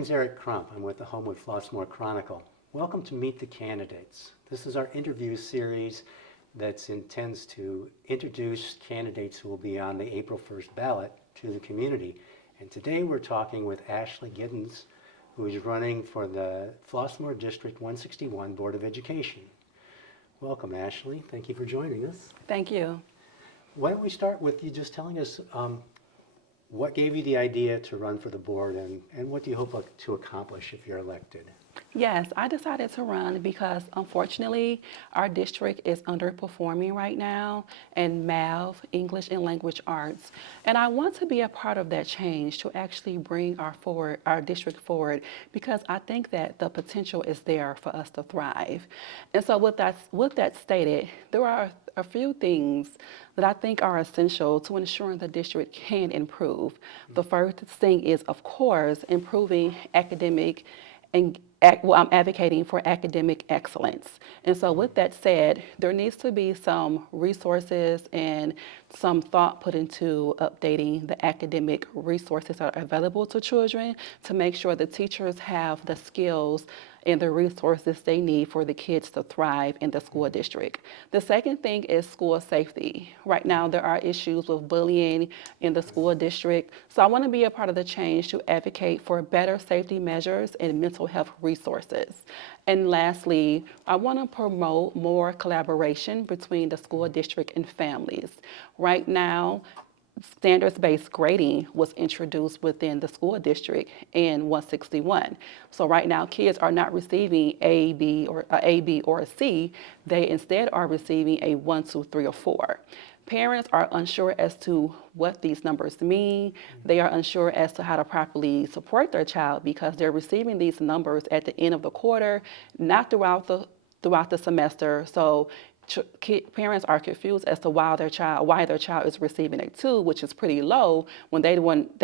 name's Eric Crump. I'm with the Homewood-Flossmoor Chronicle. Welcome to Meet the Candidates. This is our interview series that intends to introduce candidates who will be on the April 1st ballot to the community. And today we're talking with Ashley Giddens, who is running for the Flossmoor District 161 Board of Education. Welcome, Ashley. Thank you for joining us. Thank you. Why don't we start with you just telling us what gave you the idea to run for the board, and what do you hope to accomplish if you're elected? Yes, I decided to run because unfortunately our district is underperforming right now in math, English, and language arts. And I want to be a part of that change to actually bring our district forward, because I think that the potential is there for us to thrive. And so with that stated, there are a few things that I think are essential to ensuring the district can improve. The first thing is, of course, improving academic I'm advocating for academic excellence. And so with that said, there needs to be some resources and some thought put into updating the academic resources that are available to children to make sure the teachers have the skills and the resources they need for the kids to thrive in the school district. The second thing is school safety. Right now there are issues with bullying in the school district, so I want to be a part of the change to advocate for better safety measures and mental health resources. And lastly, I want to promote more collaboration between the school district and families. Right now, standards-based grading was introduced within the school district in 161. So right now, kids are not receiving a B or a C. They instead are receiving a 1, 2, 3, or 4. Parents are unsure as to what these numbers mean. They are unsure as to how to properly support their child because they're receiving these numbers at the end of the quarter, not throughout the semester. So parents are confused as to why their child is receiving a 2, which is pretty low, when they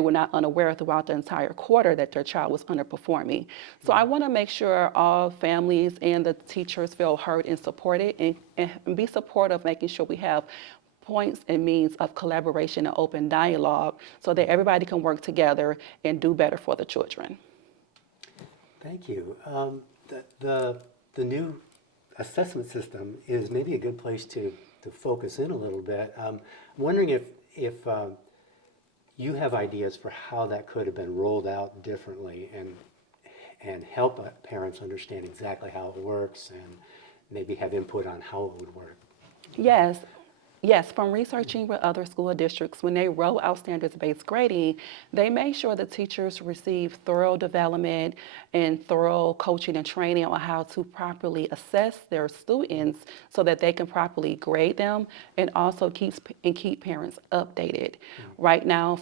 were not unaware throughout the entire quarter that their child was underperforming. So I want to make sure all families and the teachers feel heard and supported, and be supportive, making sure we have points and means of collaboration and open dialogue so that everybody can work together and do better for the children. Thank you. The new assessment system is maybe a good place to focus in a little bit. I'm wondering if you have ideas for how that could have been rolled out differently and help parents understand exactly how it works and maybe have input on how it would work. Yes, from researching with other school districts, when they roll out standards-based grading, they make sure the teachers receive thorough development and thorough coaching and training on how to properly assess their students so that they can properly grade them, and also keep parents updated. Right now,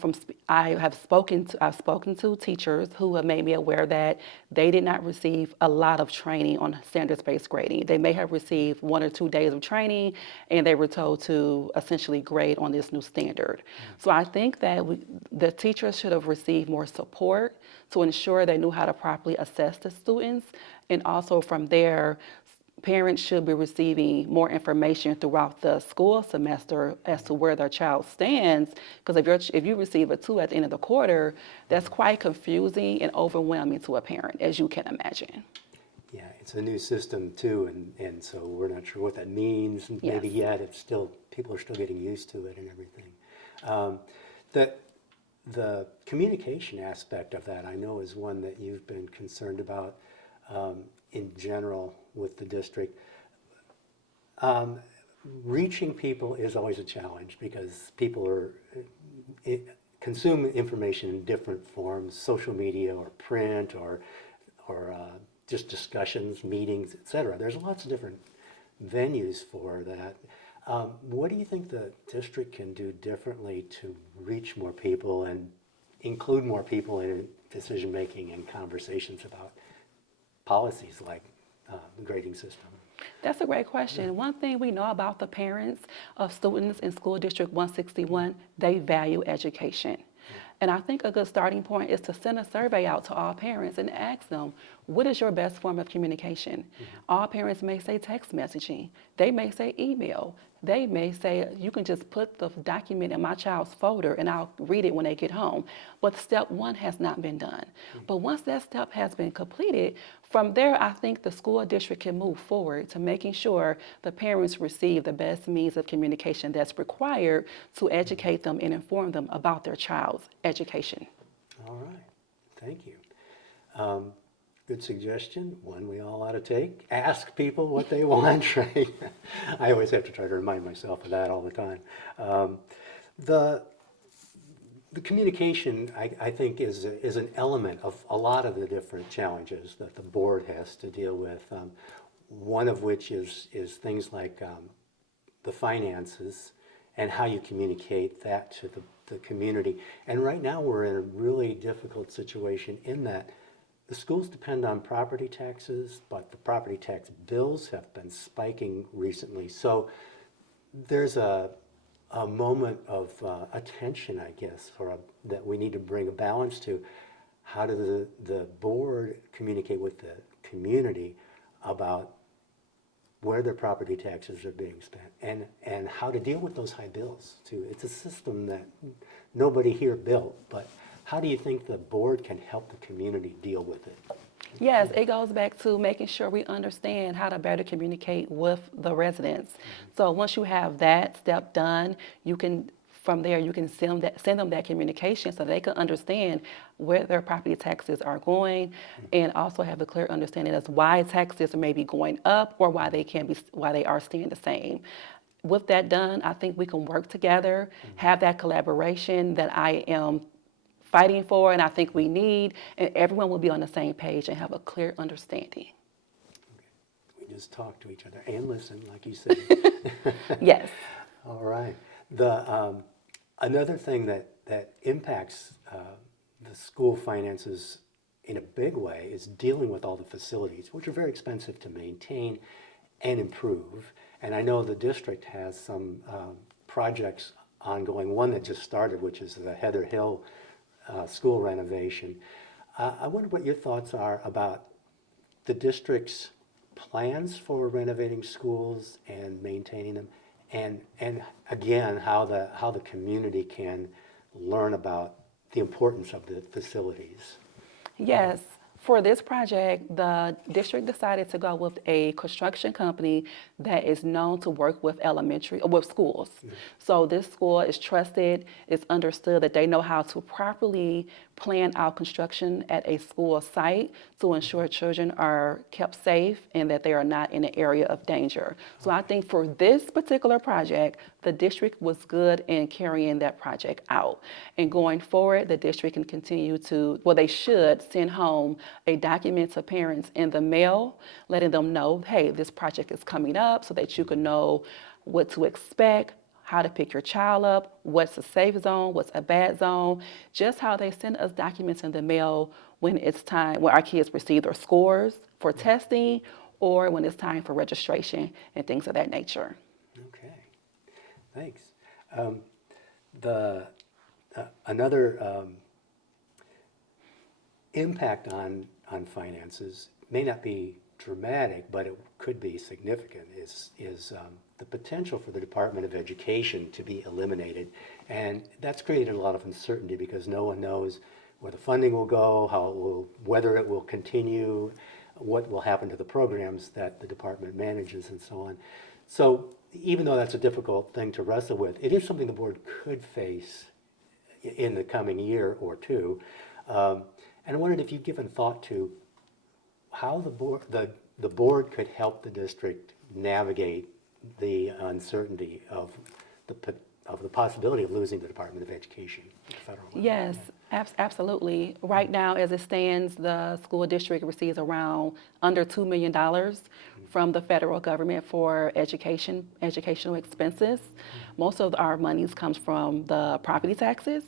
I've spoken to teachers who have made me aware that they did not receive a lot of training on standards-based grading. They may have received 1 or 2 days of training, and they were told to essentially grade on this new standard. So I think that the teachers should have received more support to ensure they knew how to properly assess the students, and also from there, parents should be receiving more information throughout the school semester as to where their child stands, because if you receive a 2 at the end of the quarter, that's quite confusing and overwhelming to a parent, as you can imagine. Yeah, it's a new system too, and so we're not sure what that means. Yes. Maybe yet people are still getting used to it and everything. The communication aspect of that, I know, is one that you've been concerned about in general with the district. Reaching people is always a challenge because people consume information in different forms, social media or print or just discussions, meetings, etc. There's lots of different venues for that. What do you think the district can do differently to reach more people and include more people in decision making and conversations about policies like the grading system? That's a great question. One thing we know about the parents of students in School District 161, they value education. And I think a good starting point is to send a survey out to all parents and ask them, what is your best form of communication? All parents may say text messaging. They may say email. They may say, you can just put the document in my child's folder and I'll read it when they get home. But step one has not been done. But once that step has been completed, from there, I think the school district can move forward to making sure the parents receive the best means of communication that's required to educate them and inform them about their child's education. All right, thank you. Good suggestion, one we all ought to take. Ask people what they want, right? I always have to try to remind myself of that all the time. The the communication, I think, is an element of a lot of the different challenges that the board has to deal with. One of which is things like the finances and how you communicate that to the community. And right now we're in a really difficult situation in that the schools depend on property taxes, but the property tax bills have been spiking recently. So there's a moment of attention, I guess, that we need to bring a balance to. How does the board communicate with the community about where their property taxes are being spent and how to deal with those high bills too? It's a system that nobody here built, but how do you think the board can help the community deal with it? Yes, it goes back to making sure we understand how to better communicate with the residents. So once you have that step done, you can, from there, you can send them that communication so they can understand where their property taxes are going, and also have a clear understanding as why taxes may be going up or why they are staying the same. With that done, I think we can work together, have that collaboration that I am fighting for and I think we need, and everyone will be on the same page and have a clear understanding. We just talk to each other and listen, like you said. Yes. All right. Another thing that impacts the school finances in a big way is dealing with all the facilities, which are very expensive to maintain and improve. And I know the district has some projects ongoing, one that just started, which is the Heather Hill school renovation. I wonder what your thoughts are about the district's plans for renovating schools and maintaining them, and again, how the community can learn about the importance of the facilities. Yes. For this project, the district decided to go with a construction company that is known to work with schools. So this school is trusted, it's understood that they know how to properly plan out construction at a school site to ensure children are kept safe and that they are not in an area of danger. So I think for this particular project, the district was good in carrying that project out. And going forward, the district can continue to, well, they should send home a document to parents in the mail, letting them know, hey, this project is coming up, so that you can know what to expect, how to pick your child up, what's a safe zone, what's a bad zone, just how they send us documents in the mail when it's time, when our kids receive their scores for testing, or when it's time for registration and things of that nature. Okay, thanks. Another impact on finances may not be dramatic, but it could be significant, is the potential for the Department of Education to be eliminated. And that's created a lot of uncertainty because no one knows where the funding will go, whether it will continue, what will happen to the programs that the department manages, and so on. So even though that's a difficult thing to wrestle with, it is something the board could face in the coming year or two. And I wondered if you've given thought to how the board could help the district navigate the uncertainty of the possibility of losing the Department of Education at the federal level. Yes, absolutely. Right now, as it stands, the school district receives around under $2 million from the federal government for educational expenses. Most of our monies comes from the property taxes.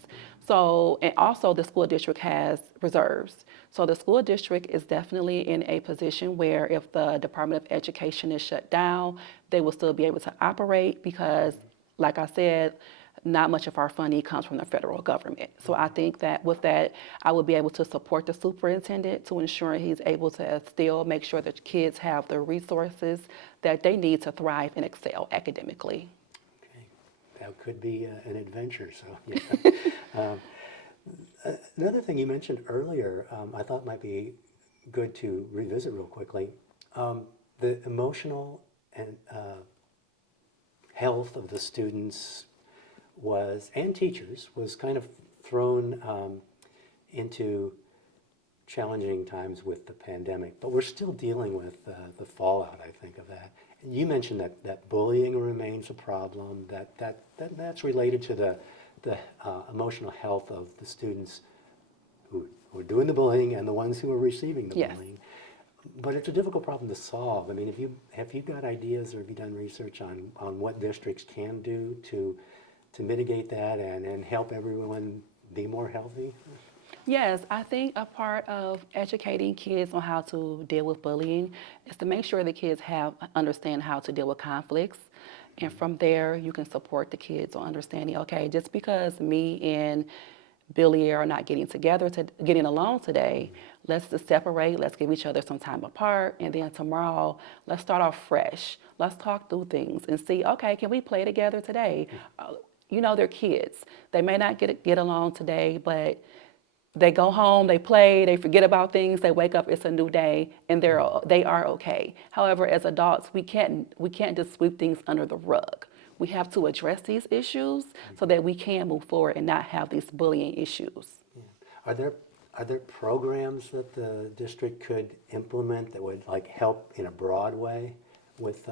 So, and also the school district has reserves. So the school district is definitely in a position where if the Department of Education is shut down, they will still be able to operate because, like I said, not much of our funding comes from the federal government. So I think that with that, I would be able to support the superintendent to ensure he's able to still make sure that kids have the resources that they need to thrive and excel academically. Okay. That could be an adventure, so yeah. Another thing you mentioned earlier, I thought might be good to revisit real quickly. The emotional and health of the students and teachers was kind of thrown into challenging times with the pandemic, but we're still dealing with the fallout, I think, of that. And you mentioned that bullying remains a problem, that's related to the emotional health of the students who are doing the bullying and the ones who are receiving the Yes. bullying. But it's a difficult problem to solve. I mean, have you got ideas or have you done research on what districts can do to mitigate that and help everyone be more healthy? Yes, I think a part of educating kids on how to deal with bullying is to make sure the kids understand how to deal with conflicts. And from there, you can support the kids on understanding, okay, just because me and Billy are not getting along today, let's just separate, let's give each other some time apart, and then tomorrow, let's start off fresh. Let's talk through things and see, okay, can we play together today? They're kids. They may not get along today, but they go home, they play, they forget about things, they wake up, it's a new day, and they are okay. However, as adults, we can't just sweep things under the rug. We have to address these issues so that we can move forward and not have these bullying issues. Yeah. Are there programs that the district could implement that would like help in a broad way with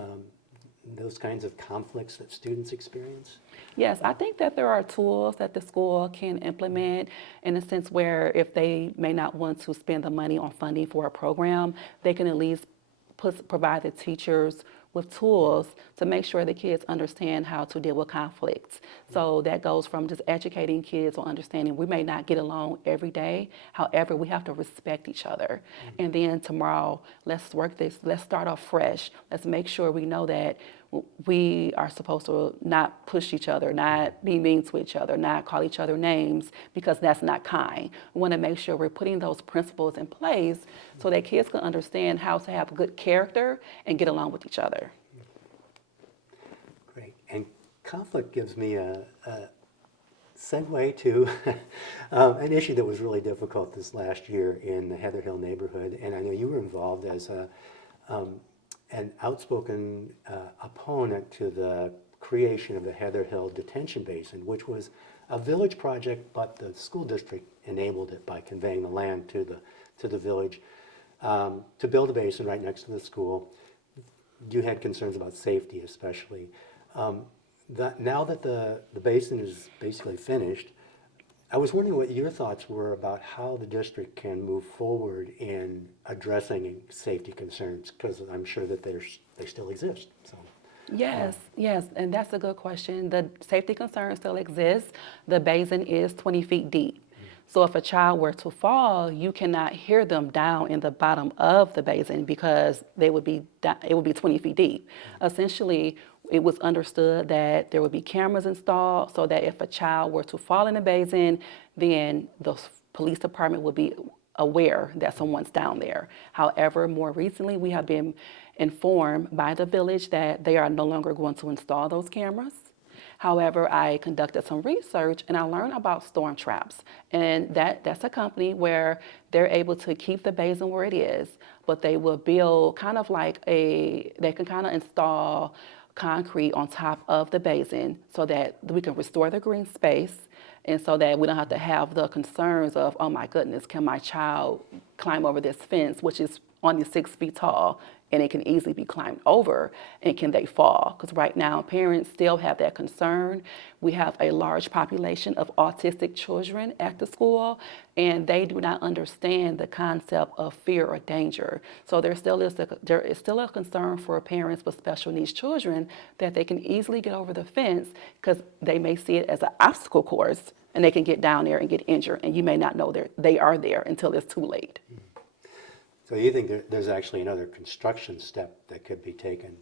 those kinds of conflicts that students experience? Yes, I think that there are tools that the school can implement in a sense where if they may not want to spend the money on funding for a program, they can at least provide the teachers with tools to make sure the kids understand how to deal with conflicts. So that goes from just educating kids on understanding we may not get along every day. However, we have to respect each other. And then tomorrow, let's start off fresh. Let's make sure we know that we are supposed to not push each other, not be mean to each other, not call each other names, because that's not kind. We want to make sure we're putting those principles in place so that kids can understand how to have good character and get along with each other. Great. And conflict gives me a segue to an issue that was really difficult this last year in the Heather Hill neighborhood. And I know you were involved as an outspoken opponent to the creation of the Heather Hill detention basin, which was a village project, but the school district enabled it by conveying the land to the village to build a basin right next to the school. You had concerns about safety, especially. Now that the basin is basically finished, I was wondering what your thoughts were about how the district can move forward in addressing safety concerns, because I'm sure that they still exist. So. Yes, and that's a good question. The safety concern still exists. The basin is 20 feet deep. So if a child were to fall, you cannot hear them down in the bottom of the basin because it would be 20 feet deep. Essentially, it was understood that there would be cameras installed so that if a child were to fall in the basin, then the police department would be aware that someone's down there. However, more recently, we have been informed by the village that they are no longer going to install those cameras. However, I conducted some research and I learned about storm traps. And that's a company where they're able to keep the basin where it is, but they will build they can kind of install concrete on top of the basin so that we can restore the green space and so that we don't have to have the concerns of, oh my goodness, can my child climb over this fence, which is only 6 feet tall, and it can easily be climbed over, and can they fall? Because right now, parents still have that concern. We have a large population of autistic children at the school, and they do not understand the concept of fear or danger. So there is still a concern for parents with special needs children that they can easily get over the fence because they may see it as an obstacle course, and they can get down there and get injured, and you may not know they are there until it's too late. So you think there's actually another construction step that could be taken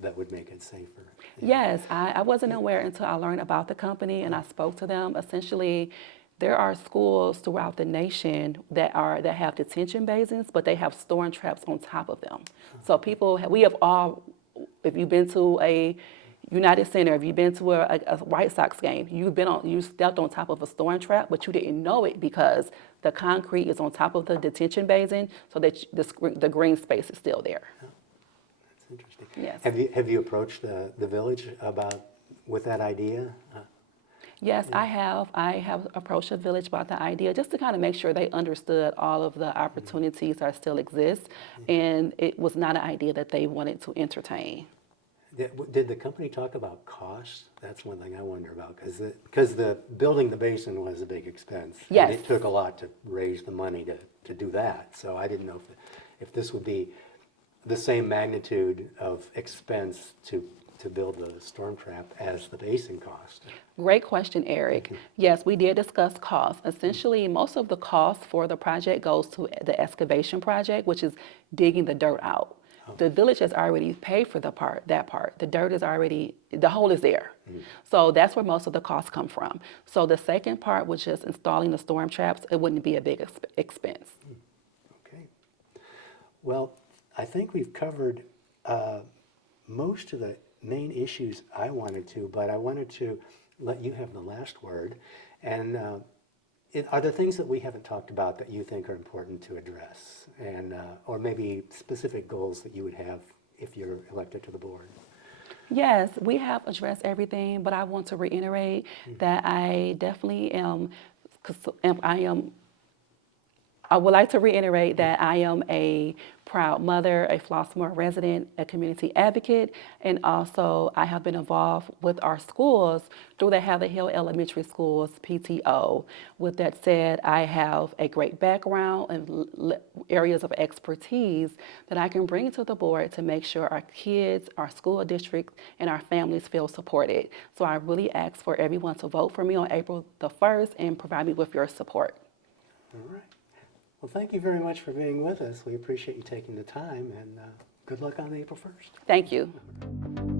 that would make it safer. Yes, I wasn't aware until I learned about the company and I spoke to them. Essentially, there are schools throughout the nation that have detention basins, but they have storm traps on top of them. So we have all, if you've been to a United Center, if you've been to a White Sox game, you stepped on top of a storm trap, but you didn't know it because the concrete is on top of the detention basin, so that the green space is still there. That's interesting. Yes. Have you approached the village with that idea? Yes, I have. I have approached the village about the idea just to kind of make sure they understood all of the opportunities that still exist, and it was not an idea that they wanted to entertain. Did the company talk about costs? That's one thing I wonder about, because the building the basin was a big expense. Yes. And it took a lot to raise the money to do that. So I didn't know if this would be the same magnitude of expense to build the storm trap as the basin cost. Great question, Eric. Yes, we did discuss costs. Essentially, most of the cost for the project goes to the excavation project, which is digging the dirt out. The village has already paid for that part. The dirt is already, the hole is there. So that's where most of the costs come from. So the second part, which is installing the storm traps, it wouldn't be a big expense. Okay. Well, I think we've covered most of the main issues I wanted to, but I wanted to let you have the last word. And are there things that we haven't talked about that you think are important to address, and or maybe specific goals that you would have if you're elected to the board? Yes, we have addressed everything, but I want to reiterate that I definitely am, I would like to reiterate that I am a proud mother, a Flossmoor resident, a community advocate, and also I have been involved with our schools through the Heather Hill Elementary Schools PTO. With that said, I have a great background and areas of expertise that I can bring to the board to make sure our kids, our school districts, and our families feel supported. So I really ask for everyone to vote for me on April the 1st and provide me with your support. All right. Well, thank you very much for being with us. We appreciate you taking the time, and good luck on April 1st. Thank you.